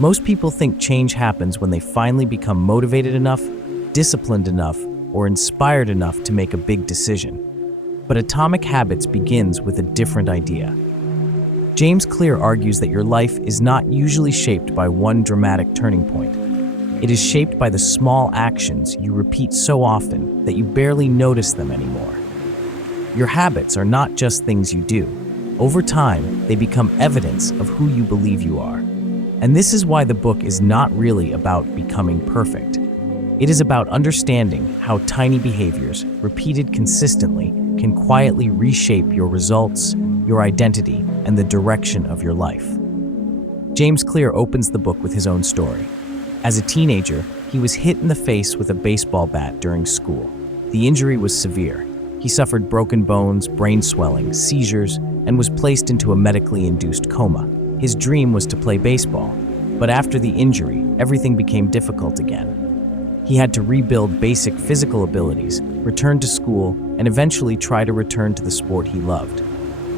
Most people think change happens when they finally become motivated enough, disciplined enough, or inspired enough to make a big decision. But Atomic Habits begins with a different idea. James Clear argues that your life is not usually shaped by one dramatic turning point. It is shaped by the small actions you repeat so often that you barely notice them anymore. Your habits are not just things you do. Over time, they become evidence of who you believe you are. And this is why the book is not really about becoming perfect. It is about understanding how tiny behaviors, repeated consistently, can quietly reshape your results, your identity, and the direction of your life. James Clear opens the book with his own story. As a teenager, he was hit in the face with a baseball bat during school. The injury was severe. He suffered broken bones, brain swelling, seizures, and was placed into a medically induced coma. His dream was to play baseball, but after the injury, everything became difficult again. He had to rebuild basic physical abilities, return to school, and eventually try to return to the sport he loved.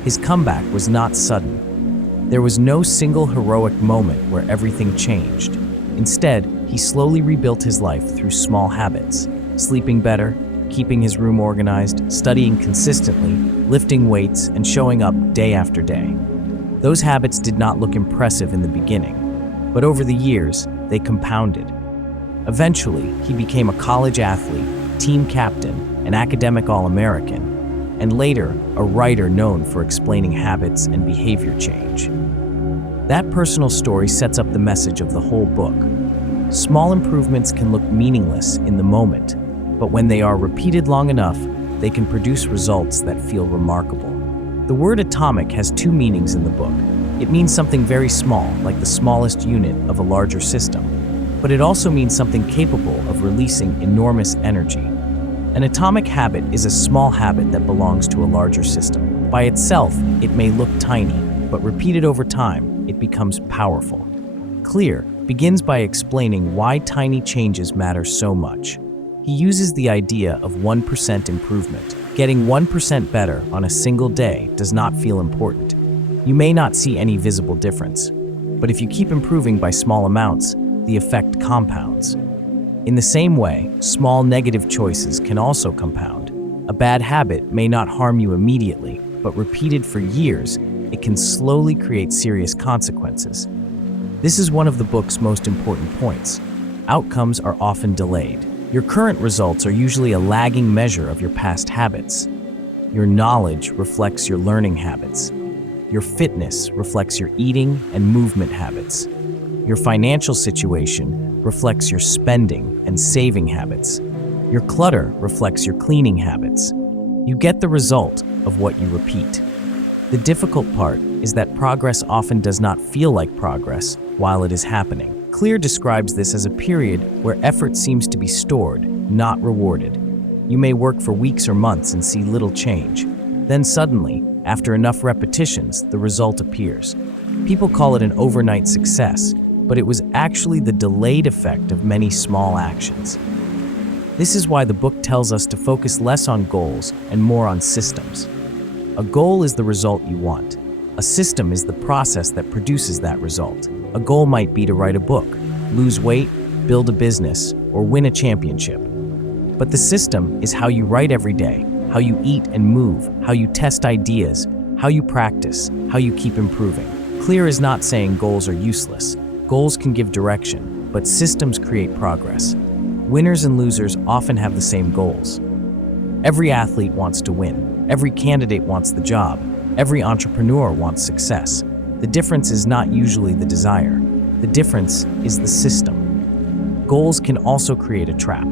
His comeback was not sudden. There was no single heroic moment where everything changed. Instead, he slowly rebuilt his life through small habits: sleeping better, keeping his room organized, studying consistently, lifting weights, and showing up day after day. Those habits did not look impressive in the beginning, but over the years, they compounded. Eventually, he became a college athlete, team captain, an academic All-American, and later, a writer known for explaining habits and behavior change. That personal story sets up the message of the whole book. Small improvements can look meaningless in the moment, but when they are repeated long enough, they can produce results that feel remarkable. The word atomic has two meanings in the book. It means something very small, like the smallest unit of a larger system, but it also means something capable of releasing enormous energy. An atomic habit is a small habit that belongs to a larger system. By itself, it may look tiny, but repeated over time, it becomes powerful. Clear begins by explaining why tiny changes matter so much. He uses the idea of 1% improvement. Getting 1% better on a single day does not feel important. You may not see any visible difference, but if you keep improving by small amounts, the effect compounds. In the same way, small negative choices can also compound. A bad habit may not harm you immediately, but repeated for years, it can slowly create serious consequences. This is one of the book's most important points. Outcomes are often delayed. Your current results are usually a lagging measure of your past habits. Your knowledge reflects your learning habits. Your fitness reflects your eating and movement habits. Your financial situation reflects your spending and saving habits. Your clutter reflects your cleaning habits. You get the result of what you repeat. The difficult part is that progress often does not feel like progress while it is happening. Clear describes this as a period where effort seems to be stored, not rewarded. You may work for weeks or months and see little change. Then suddenly, after enough repetitions, the result appears. People call it an overnight success, but it was actually the delayed effect of many small actions. This is why the book tells us to focus less on goals and more on systems. A goal is the result you want. A system is the process that produces that result. A goal might be to write a book, lose weight, build a business, or win a championship. But the system is how you write every day, how you eat and move, how you test ideas, how you practice, how you keep improving. Clear is not saying goals are useless. Goals can give direction, but systems create progress. Winners and losers often have the same goals. Every athlete wants to win. Every candidate wants the job. Every entrepreneur wants success. The difference is not usually the desire. The difference is the system. Goals can also create a trap.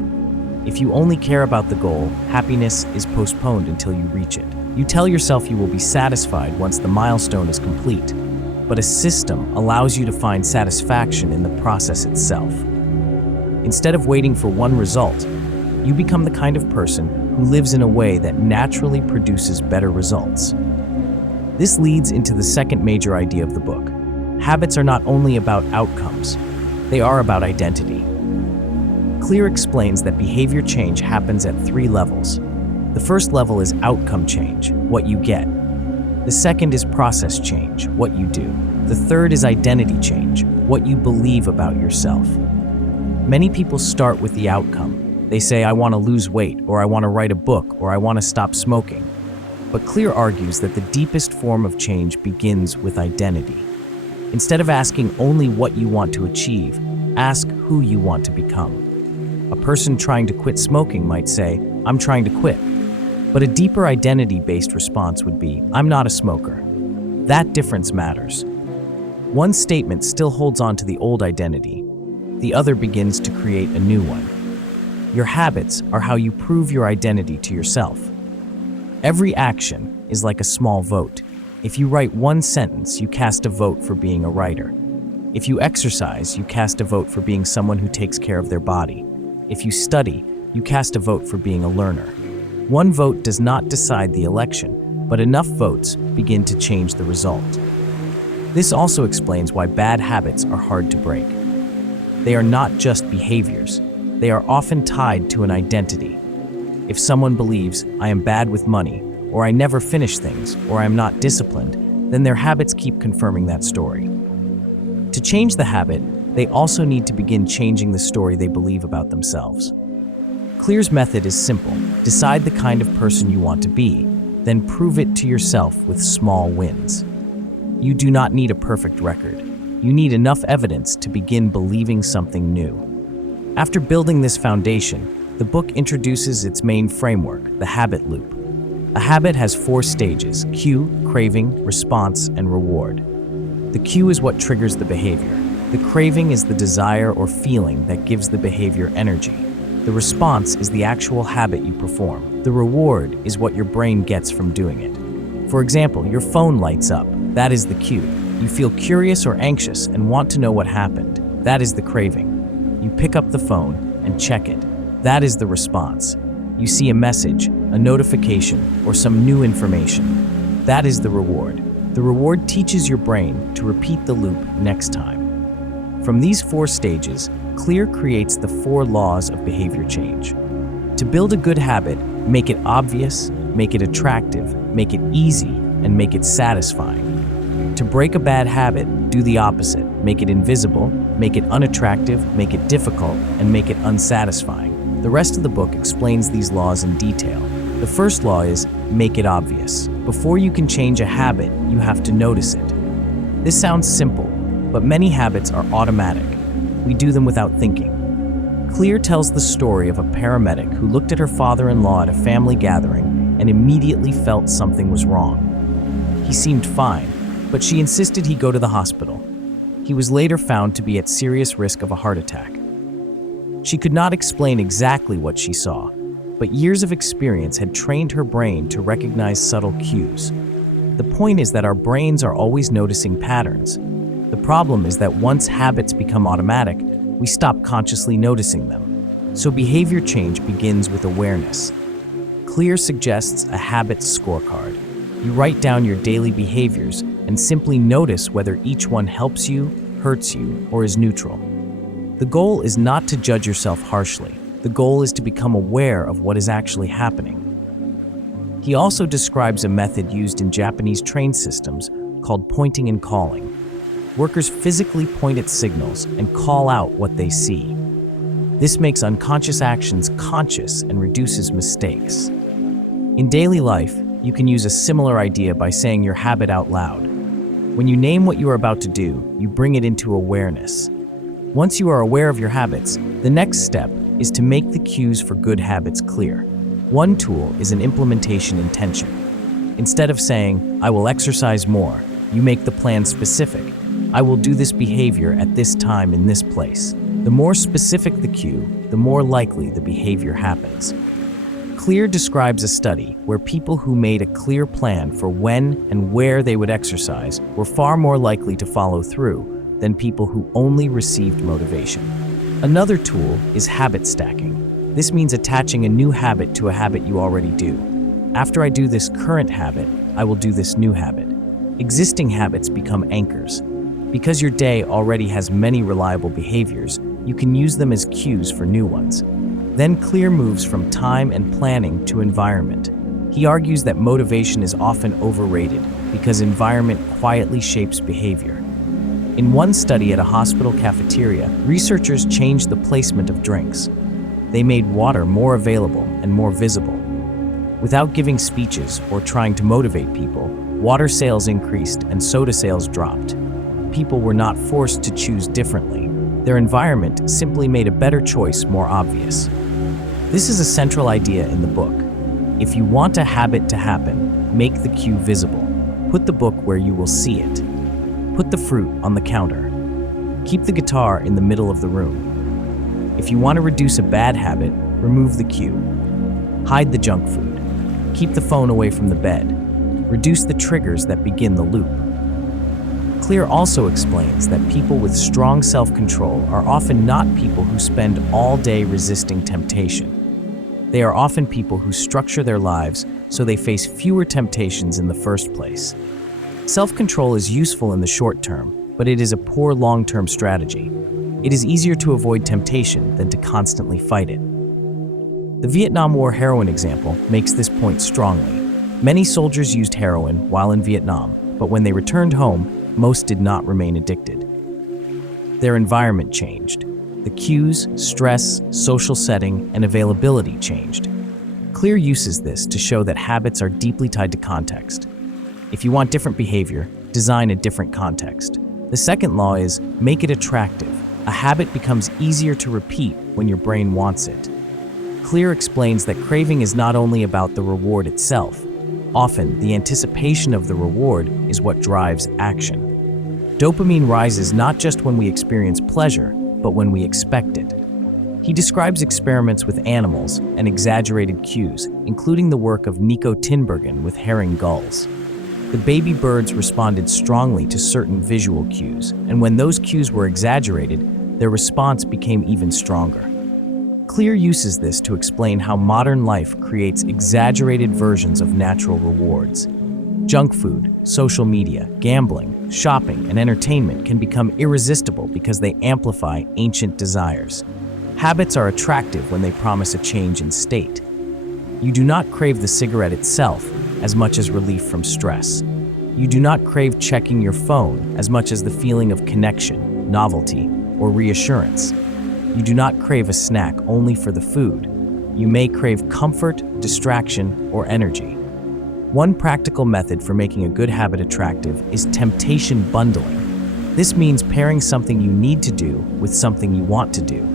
If you only care about the goal, happiness is postponed until you reach it. You tell yourself you will be satisfied once the milestone is complete, but a system allows you to find satisfaction in the process itself. Instead of waiting for one result, you become the kind of person who lives in a way that naturally produces better results. This leads into the second major idea of the book. Habits are not only about outcomes, they are about identity. Clear explains that behavior change happens at 3 levels. The first level is outcome change, what you get. The second is process change, what you do. The third is identity change, what you believe about yourself. Many people start with the outcome. They say, I want to lose weight, or I want to write a book, or I want to stop smoking. But Clear argues that the deepest form of change begins with identity. Instead of asking only what you want to achieve, ask who you want to become. A person trying to quit smoking might say, I'm trying to quit. But a deeper identity-based response would be, I'm not a smoker. That difference matters. One statement still holds on to the old identity. The other begins to create a new one. Your habits are how you prove your identity to yourself. Every action is like a small vote. If you write one sentence, you cast a vote for being a writer. If you exercise, you cast a vote for being someone who takes care of their body. If you study, you cast a vote for being a learner. One vote does not decide the election, but enough votes begin to change the result. This also explains why bad habits are hard to break. They are not just behaviors. They are often tied to an identity. If someone believes, I am bad with money, or I never finish things, or I am not disciplined, then their habits keep confirming that story. To change the habit, they also need to begin changing the story they believe about themselves. Clear's method is simple. Decide the kind of person you want to be, then prove it to yourself with small wins. You do not need a perfect record. You need enough evidence to begin believing something new. After building this foundation, the book introduces its main framework, the habit loop. A habit has 4 stages: cue, craving, response, and reward. The cue is what triggers the behavior. The craving is the desire or feeling that gives the behavior energy. The response is the actual habit you perform. The reward is what your brain gets from doing it. For example, your phone lights up. That is the cue. You feel curious or anxious and want to know what happened. That is the craving. You pick up the phone and check it. That is the response. You see a message, a notification, or some new information. That is the reward. The reward teaches your brain to repeat the loop next time. From these 4 stages, Clear creates the 4 laws of behavior change. To build a good habit, make it obvious, make it attractive, make it easy, and make it satisfying. To break a bad habit, do the opposite. Make it invisible, make it unattractive, make it difficult, and make it unsatisfying. The rest of the book explains these laws in detail. The first law is, make it obvious. Before you can change a habit, you have to notice it. This sounds simple, but many habits are automatic. We do them without thinking. Clear tells the story of a paramedic who looked at her father-in-law at a family gathering and immediately felt something was wrong. He seemed fine, but she insisted he go to the hospital. He was later found to be at serious risk of a heart attack. She could not explain exactly what she saw, but years of experience had trained her brain to recognize subtle cues. The point is that our brains are always noticing patterns. The problem is that once habits become automatic, we stop consciously noticing them. So behavior change begins with awareness. Clear suggests a habits scorecard. You write down your daily behaviors and simply notice whether each one helps you, hurts you, or is neutral. The goal is not to judge yourself harshly. The goal is to become aware of what is actually happening. He also describes a method used in Japanese train systems called pointing and calling. Workers physically point at signals and call out what they see. This makes unconscious actions conscious and reduces mistakes. In daily life, you can use a similar idea by saying your habit out loud. When you name what you are about to do, you bring it into awareness. Once you are aware of your habits, the next step is to make the cues for good habits clear. One tool is an implementation intention. Instead of saying, I will exercise more, you make the plan specific. I will do this behavior at this time in this place. The more specific the cue, the more likely the behavior happens. Clear describes a study where people who made a clear plan for when and where they would exercise were far more likely to follow through than people who only received motivation. Another tool is habit stacking. This means attaching a new habit to a habit you already do. After I do this current habit, I will do this new habit. Existing habits become anchors. Because your day already has many reliable behaviors, you can use them as cues for new ones. Then Clear moves from time and planning to environment. He argues that motivation is often overrated, because environment quietly shapes behavior. In one study at a hospital cafeteria, researchers changed the placement of drinks. They made water more available and more visible. Without giving speeches or trying to motivate people, water sales increased and soda sales dropped. People were not forced to choose differently. Their environment simply made a better choice more obvious. This is a central idea in the book. If you want a habit to happen, make the cue visible. Put the book where you will see it. Put the fruit on the counter. Keep the guitar in the middle of the room. If you want to reduce a bad habit, remove the cue. Hide the junk food. Keep the phone away from the bed. Reduce the triggers that begin the loop. Clear also explains that people with strong self-control are often not people who spend all day resisting temptation. They are often people who structure their lives so they face fewer temptations in the first place. Self-control is useful in the short term, but it is a poor long-term strategy. It is easier to avoid temptation than to constantly fight it. The Vietnam War heroin example makes this point strongly. Many soldiers used heroin while in Vietnam, but when they returned home, most did not remain addicted. Their environment changed. The cues, stress, social setting, and availability changed. Clear uses this to show that habits are deeply tied to context. If you want different behavior, design a different context. The second law is make it attractive. A habit becomes easier to repeat when your brain wants it. Clear explains that craving is not only about the reward itself. Often, the anticipation of the reward is what drives action. Dopamine rises not just when we experience pleasure, but when we expect it. He describes experiments with animals and exaggerated cues, including the work of Nico Tinbergen with herring gulls. The baby birds responded strongly to certain visual cues, and when those cues were exaggerated, their response became even stronger. Clear uses this to explain how modern life creates exaggerated versions of natural rewards. Junk food, social media, gambling, shopping, and entertainment can become irresistible because they amplify ancient desires. Habits are attractive when they promise a change in state. You do not crave the cigarette itself as much as relief from stress. You do not crave checking your phone as much as the feeling of connection, novelty, or reassurance. You do not crave a snack only for the food. You may crave comfort, distraction, or energy. One practical method for making a good habit attractive is temptation bundling. This means pairing something you need to do with something you want to do.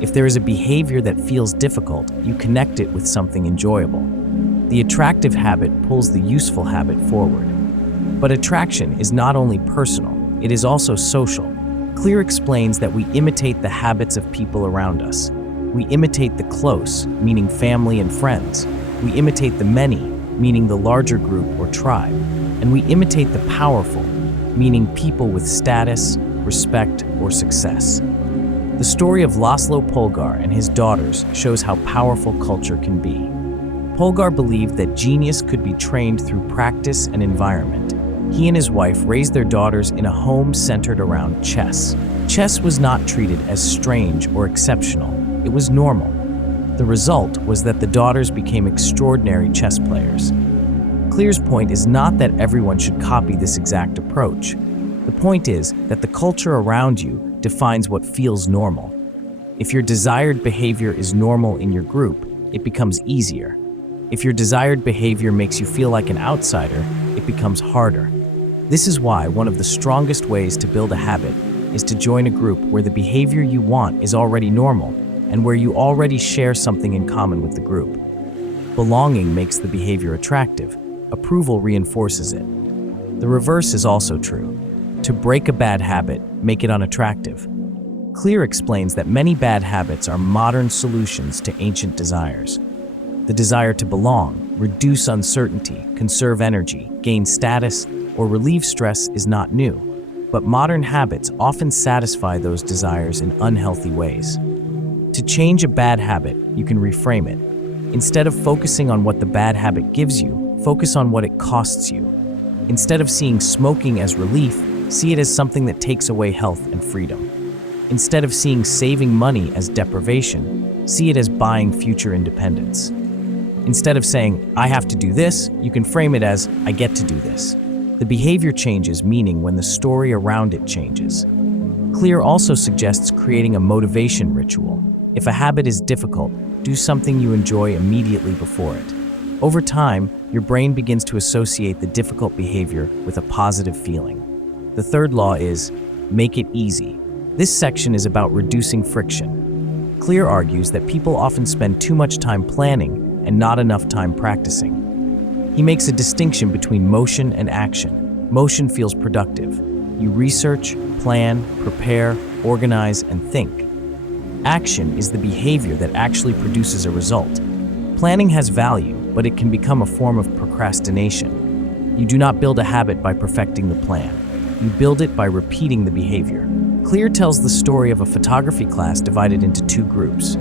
If there is a behavior that feels difficult, you connect it with something enjoyable. The attractive habit pulls the useful habit forward. But attraction is not only personal, it is also social. Clear explains that we imitate the habits of people around us. We imitate the close, meaning family and friends. We imitate the many, meaning the larger group or tribe. And we imitate the powerful, meaning people with status, respect, or success. The story of Laszlo Polgar and his daughters shows how powerful culture can be. Polgar believed that genius could be trained through practice and environment. He and his wife raised their daughters in a home centered around chess. Chess was not treated as strange or exceptional. It was normal. The result was that the daughters became extraordinary chess players. Clear's point is not that everyone should copy this exact approach. The point is that the culture around you defines what feels normal. If your desired behavior is normal in your group, it becomes easier. If your desired behavior makes you feel like an outsider, it becomes harder. This is why one of the strongest ways to build a habit is to join a group where the behavior you want is already normal and where you already share something in common with the group. Belonging makes the behavior attractive. Approval reinforces it. The reverse is also true. To break a bad habit, make it unattractive. Clear explains that many bad habits are modern solutions to ancient desires. The desire to belong, reduce uncertainty, conserve energy, gain status, or relieve stress is not new, but modern habits often satisfy those desires in unhealthy ways. To change a bad habit, you can reframe it. Instead of focusing on what the bad habit gives you, focus on what it costs you. Instead of seeing smoking as relief, see it as something that takes away health and freedom. Instead of seeing saving money as deprivation, see it as buying future independence. Instead of saying, I have to do this, you can frame it as, I get to do this. The behavior changes meaning when the story around it changes. Clear also suggests creating a motivation ritual. If a habit is difficult, do something you enjoy immediately before it. Over time, your brain begins to associate the difficult behavior with a positive feeling. The third law is, make it easy. This section is about reducing friction. Clear argues that people often spend too much time planning and not enough time practicing. He makes a distinction between motion and action. Motion feels productive. You research, plan, prepare, organize, and think. Action is the behavior that actually produces a result. Planning has value, but it can become a form of procrastination. You do not build a habit by perfecting the plan. You build it by repeating the behavior. Clear tells the story of a photography class divided into two groups.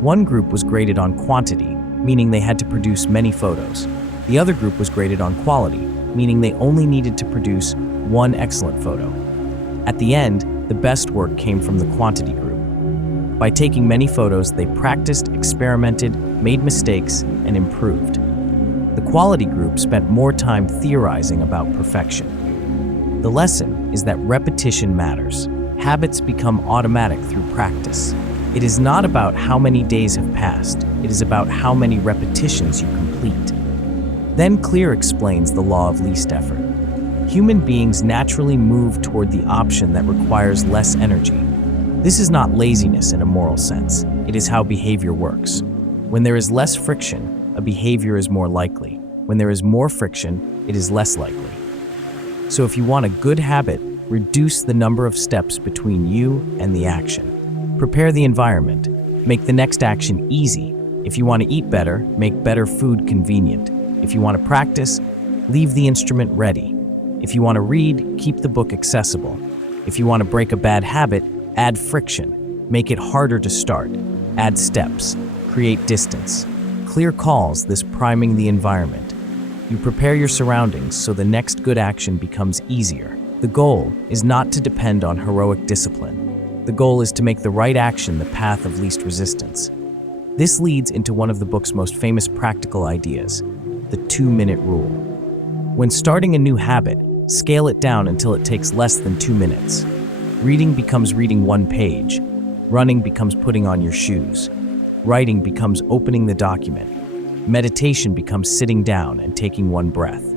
One group was graded on quantity, meaning they had to produce many photos. The other group was graded on quality, meaning they only needed to produce one excellent photo. At the end, the best work came from the quantity group. By taking many photos, they practiced, experimented, made mistakes, and improved. The quality group spent more time theorizing about perfection. The lesson is that repetition matters. Habits become automatic through practice. It is not about how many days have passed, it is about how many repetitions you complete. Then Clear explains the law of least effort. Human beings naturally move toward the option that requires less energy. This is not laziness in a moral sense. It is how behavior works. When there is less friction, a behavior is more likely. When there is more friction, it is less likely. So if you want a good habit, reduce the number of steps between you and the action. Prepare the environment. Make the next action easy. If you want to eat better, make better food convenient. If you want to practice, leave the instrument ready. If you want to read, keep the book accessible. If you want to break a bad habit, add friction. Make it harder to start. Add steps. Create distance. Clear calls this priming the environment. You prepare your surroundings so the next good action becomes easier. The goal is not to depend on heroic discipline. The goal is to make the right action the path of least resistance. This leads into one of the book's most famous practical ideas, the 2-minute rule. When starting a new habit, scale it down until it takes less than 2 minutes. Reading becomes reading one page. Running becomes putting on your shoes. Writing becomes opening the document. Meditation becomes sitting down and taking one breath.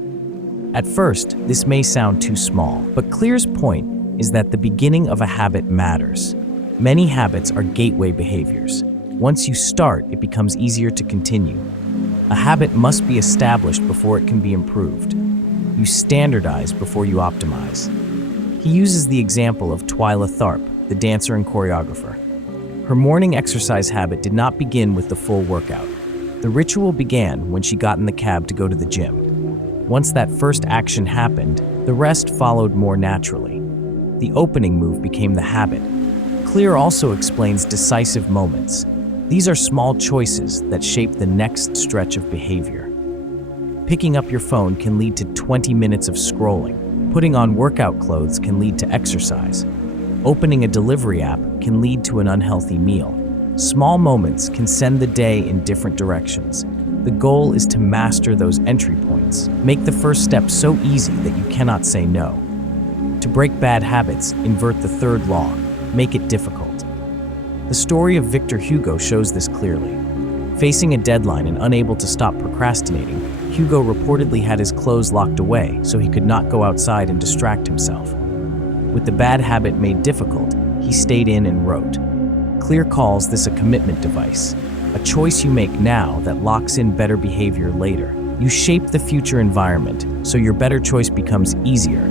At first, this may sound too small, but Clear's point is that the beginning of a habit matters. Many habits are gateway behaviors. Once you start, it becomes easier to continue. A habit must be established before it can be improved. You standardize before you optimize. He uses the example of Twyla Tharp, the dancer and choreographer. Her morning exercise habit did not begin with the full workout. The ritual began when she got in the cab to go to the gym. Once that first action happened, the rest followed more naturally. The opening move became the habit. Clear also explains decisive moments. These are small choices that shape the next stretch of behavior. Picking up your phone can lead to 20 minutes of scrolling. Putting on workout clothes can lead to exercise. Opening a delivery app can lead to an unhealthy meal. Small moments can send the day in different directions. The goal is to master those entry points. Make the first step so easy that you cannot say no. To break bad habits, invert the third law. Make it difficult. The story of Victor Hugo shows this clearly. Facing a deadline and unable to stop procrastinating, Hugo reportedly had his clothes locked away so he could not go outside and distract himself. With the bad habit made difficult, he stayed in and wrote. Clear calls this a commitment device, a choice you make now that locks in better behavior later. You shape the future environment so your better choice becomes easier,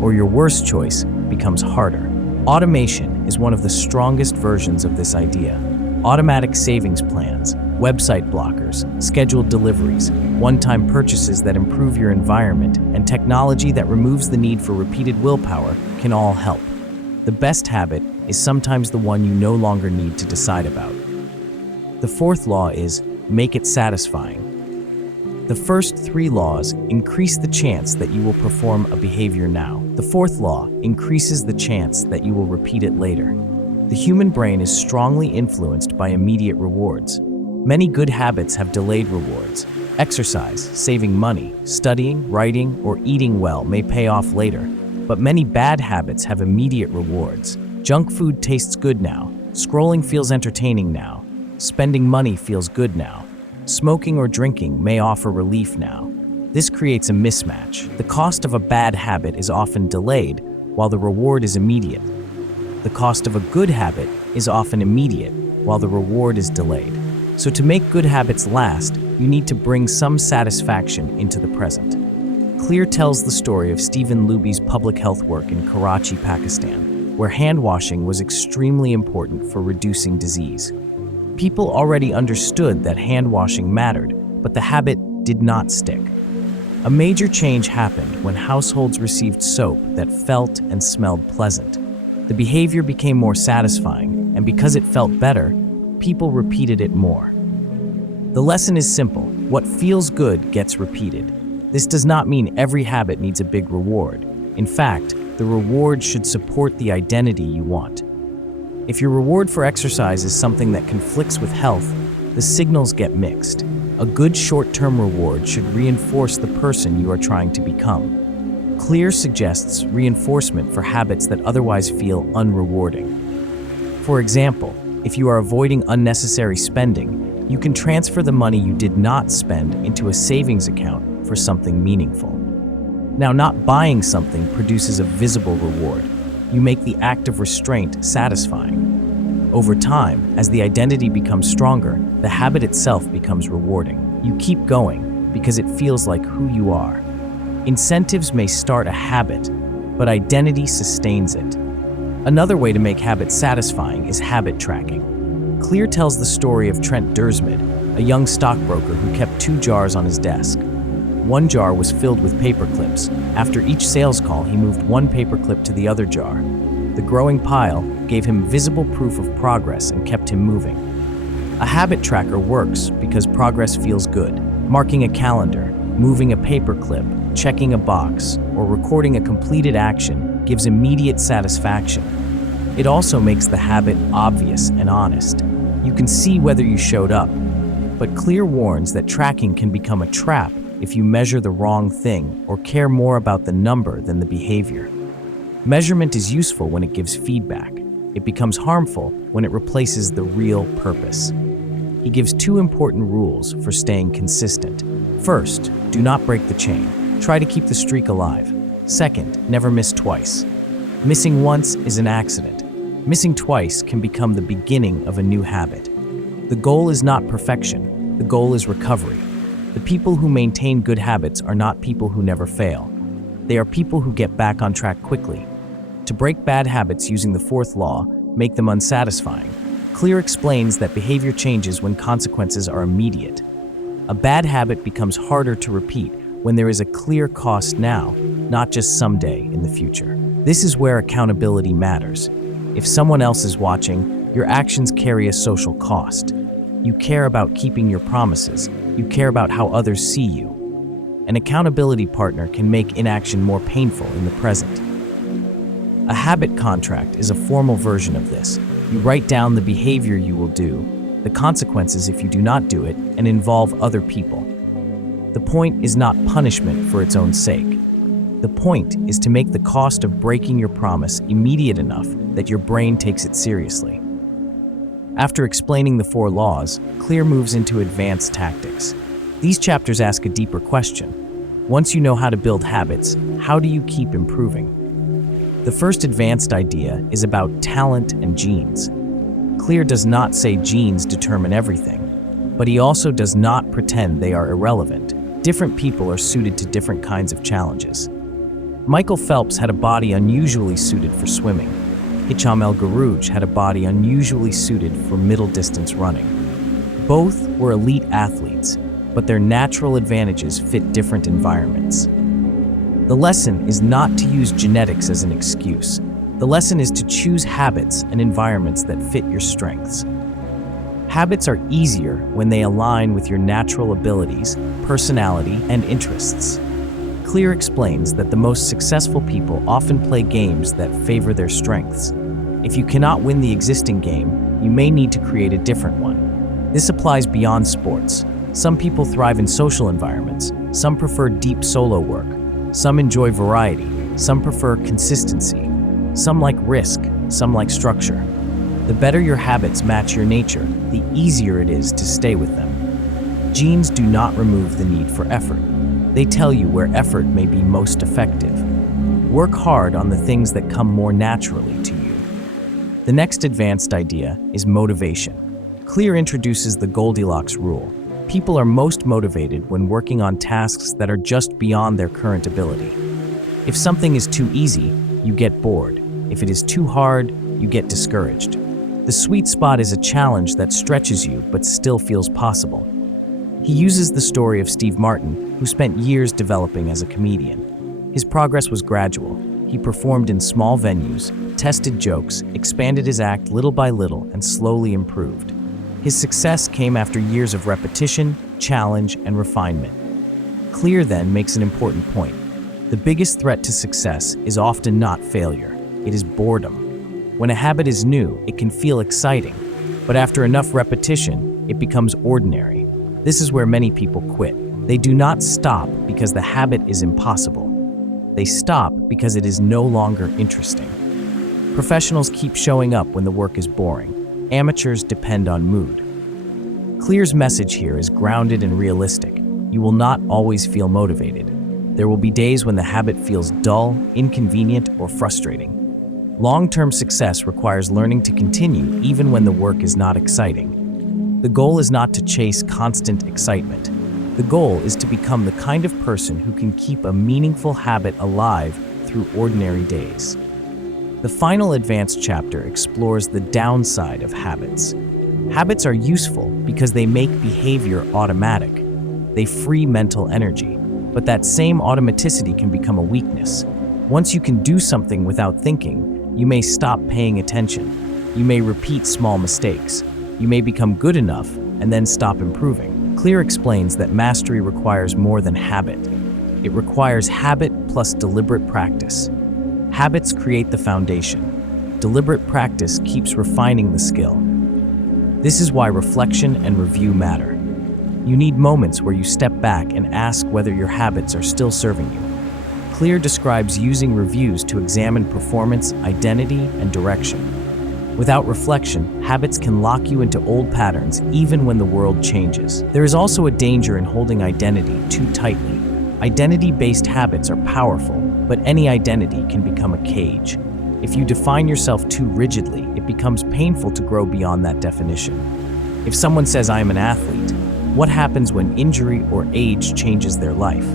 or your worst choice becomes harder. Automation is one of the strongest versions of this idea. Automatic savings plans, website blockers, scheduled deliveries, one-time purchases that improve your environment, and technology that removes the need for repeated willpower can all help. The best habit is sometimes the one you no longer need to decide about. The fourth law is make it satisfying. The first 3 laws increase the chance that you will perform a behavior now. The fourth law increases the chance that you will repeat it later. The human brain is strongly influenced by immediate rewards. Many good habits have delayed rewards. Exercise, saving money, studying, writing, or eating well may pay off later, but many bad habits have immediate rewards. Junk food tastes good now, scrolling feels entertaining now, spending money feels good now, smoking or drinking may offer relief now. This creates a mismatch. The cost of a bad habit is often delayed, while the reward is immediate. The cost of a good habit is often immediate, while the reward is delayed. So to make good habits last, you need to bring some satisfaction into the present. Clear tells the story of Stephen Luby's public health work in Karachi, Pakistan, where hand washing was extremely important for reducing disease. People already understood that hand washing mattered, but the habit did not stick. A major change happened when households received soap that felt and smelled pleasant. The behavior became more satisfying, and because it felt better, people repeated it more. The lesson is simple: what feels good gets repeated. This does not mean every habit needs a big reward. In fact, the reward should support the identity you want. If your reward for exercise is something that conflicts with health, the signals get mixed. A good short-term reward should reinforce the person you are trying to become. Clear suggests reinforcement for habits that otherwise feel unrewarding. For example, if you are avoiding unnecessary spending, you can transfer the money you did not spend into a savings account for something meaningful. Now, not buying something produces a visible reward. You make the act of restraint satisfying. Over time, as the identity becomes stronger, the habit itself becomes rewarding. You keep going because it feels like who you are. Incentives may start a habit, but identity sustains it. Another way to make habits satisfying is habit tracking. Clear tells the story of Trent Dursmid, a young stockbroker who kept 2 jars on his desk. One jar was filled with paper clips. After each sales call, he moved one paper clip to the other jar. The growing pile gave him visible proof of progress and kept him moving. A habit tracker works because progress feels good. Marking a calendar, moving a paper clip, checking a box, or recording a completed action gives immediate satisfaction. It also makes the habit obvious and honest. You can see whether you showed up. But Clear warns that tracking can become a trap if you measure the wrong thing or care more about the number than the behavior. Measurement is useful when it gives feedback. It becomes harmful when it replaces the real purpose. He gives 2 important rules for staying consistent. First, do not break the chain. Try to keep the streak alive. Second, never miss twice. Missing once is an accident. Missing twice can become the beginning of a new habit. The goal is not perfection. The goal is recovery. The people who maintain good habits are not people who never fail. They are people who get back on track quickly. To break bad habits using the 4th law, make them unsatisfying. Clear explains that behavior changes when consequences are immediate. A bad habit becomes harder to repeat when there is a clear cost now, not just someday in the future. This is where accountability matters. If someone else is watching, your actions carry a social cost. You care about keeping your promises. You care about how others see you. An accountability partner can make inaction more painful in the present. A habit contract is a formal version of this. You write down the behavior you will do, the consequences if you do not do it, and involve other people. The point is not punishment for its own sake. The point is to make the cost of breaking your promise immediate enough that your brain takes it seriously. After explaining the 4 laws, Clear moves into advanced tactics. These chapters ask a deeper question. Once you know how to build habits, how do you keep improving? The first advanced idea is about talent and genes. Clear does not say genes determine everything, but he also does not pretend they are irrelevant. Different people are suited to different kinds of challenges. Michael Phelps had a body unusually suited for swimming. Hicham El Guerrouj had a body unusually suited for middle-distance running. Both were elite athletes, but their natural advantages fit different environments. The lesson is not to use genetics as an excuse. The lesson is to choose habits and environments that fit your strengths. Habits are easier when they align with your natural abilities, personality, and interests. Clear explains that the most successful people often play games that favor their strengths. If you cannot win the existing game, you may need to create a different one. This applies beyond sports. Some people thrive in social environments. Some prefer deep solo work. Some enjoy variety. Some prefer consistency. Some like risk. Some like structure. The better your habits match your nature, the easier it is to stay with them. Genes do not remove the need for effort. They tell you where effort may be most effective. Work hard on the things that come more naturally to you. The next advanced idea is motivation. Clear introduces the Goldilocks Rule. People are most motivated when working on tasks that are just beyond their current ability. If something is too easy, you get bored. If it is too hard, you get discouraged. The sweet spot is a challenge that stretches you but still feels possible. He uses the story of Steve Martin, who spent years developing as a comedian. His progress was gradual. He performed in small venues, tested jokes, expanded his act little by little, and slowly improved. His success came after years of repetition, challenge, and refinement. Clear then makes an important point. The biggest threat to success is often not failure. It is boredom. When a habit is new, it can feel exciting, but after enough repetition, it becomes ordinary. This is where many people quit. They do not stop because the habit is impossible. They stop because it is no longer interesting. Professionals keep showing up when the work is boring. Amateurs depend on mood. Clear's message here is grounded and realistic. You will not always feel motivated. There will be days when the habit feels dull, inconvenient, or frustrating. Long-term success requires learning to continue even when the work is not exciting. The goal is not to chase constant excitement. The goal is to become the kind of person who can keep a meaningful habit alive through ordinary days. The final advanced chapter explores the downside of habits. Habits are useful because they make behavior automatic. They free mental energy, but that same automaticity can become a weakness. Once you can do something without thinking, you may stop paying attention. You may repeat small mistakes. You may become good enough and then stop improving. Clear explains that mastery requires more than habit. It requires habit plus deliberate practice. Habits create the foundation. Deliberate practice keeps refining the skill. This is why reflection and review matter. You need moments where you step back and ask whether your habits are still serving you. Clear describes using reviews to examine performance, identity, and direction. Without reflection, habits can lock you into old patterns even when the world changes. There is also a danger in holding identity too tightly. Identity-based habits are powerful, but any identity can become a cage. If you define yourself too rigidly, it becomes painful to grow beyond that definition. If someone says, "I am an athlete," what happens when injury or age changes their life?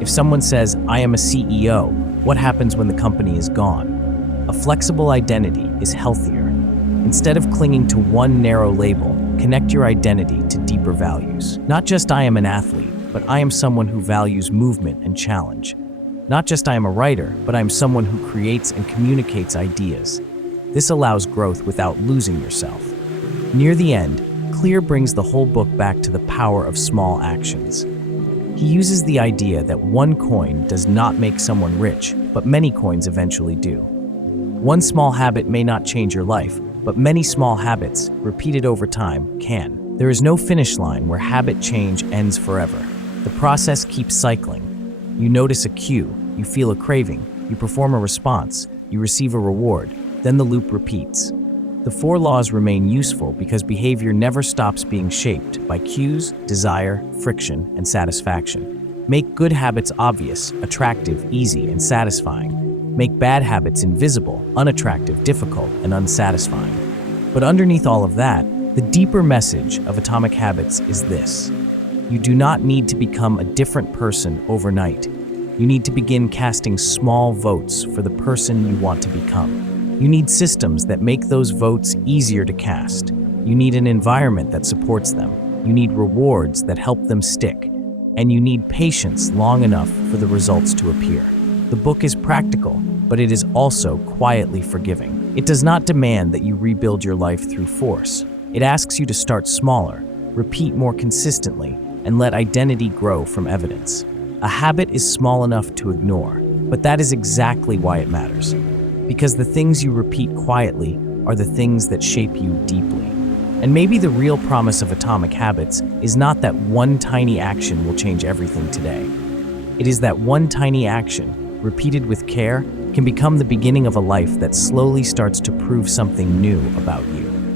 If someone says, "I am a CEO," what happens when the company is gone? A flexible identity is healthier. Instead of clinging to one narrow label, connect your identity to deeper values. Not just "I am an athlete," but "I am someone who values movement and challenge." Not just "I am a writer," but "I am someone who creates and communicates ideas." This allows growth without losing yourself. Near the end, Clear brings the whole book back to the power of small actions. He uses the idea that one coin does not make someone rich, but many coins eventually do. One small habit may not change your life, but many small habits, repeated over time, can. There is no finish line where habit change ends forever. The process keeps cycling. You notice a cue, you feel a craving, you perform a response, you receive a reward, then the loop repeats. The 4 laws remain useful because behavior never stops being shaped by cues, desire, friction, and satisfaction. Make good habits obvious, attractive, easy, and satisfying. Make bad habits invisible, unattractive, difficult, and unsatisfying. But underneath all of that, the deeper message of Atomic Habits is this. You do not need to become a different person overnight. You need to begin casting small votes for the person you want to become. You need systems that make those votes easier to cast. You need an environment that supports them. You need rewards that help them stick. And you need patience long enough for the results to appear. The book is practical, but it is also quietly forgiving. It does not demand that you rebuild your life through force. It asks you to start smaller, repeat more consistently, and let identity grow from evidence. A habit is small enough to ignore, but that is exactly why it matters. Because the things you repeat quietly are the things that shape you deeply. And maybe the real promise of atomic habits is not that one tiny action will change everything today. It is that one tiny action, repeated with care, can become the beginning of a life that slowly starts to prove something new about you.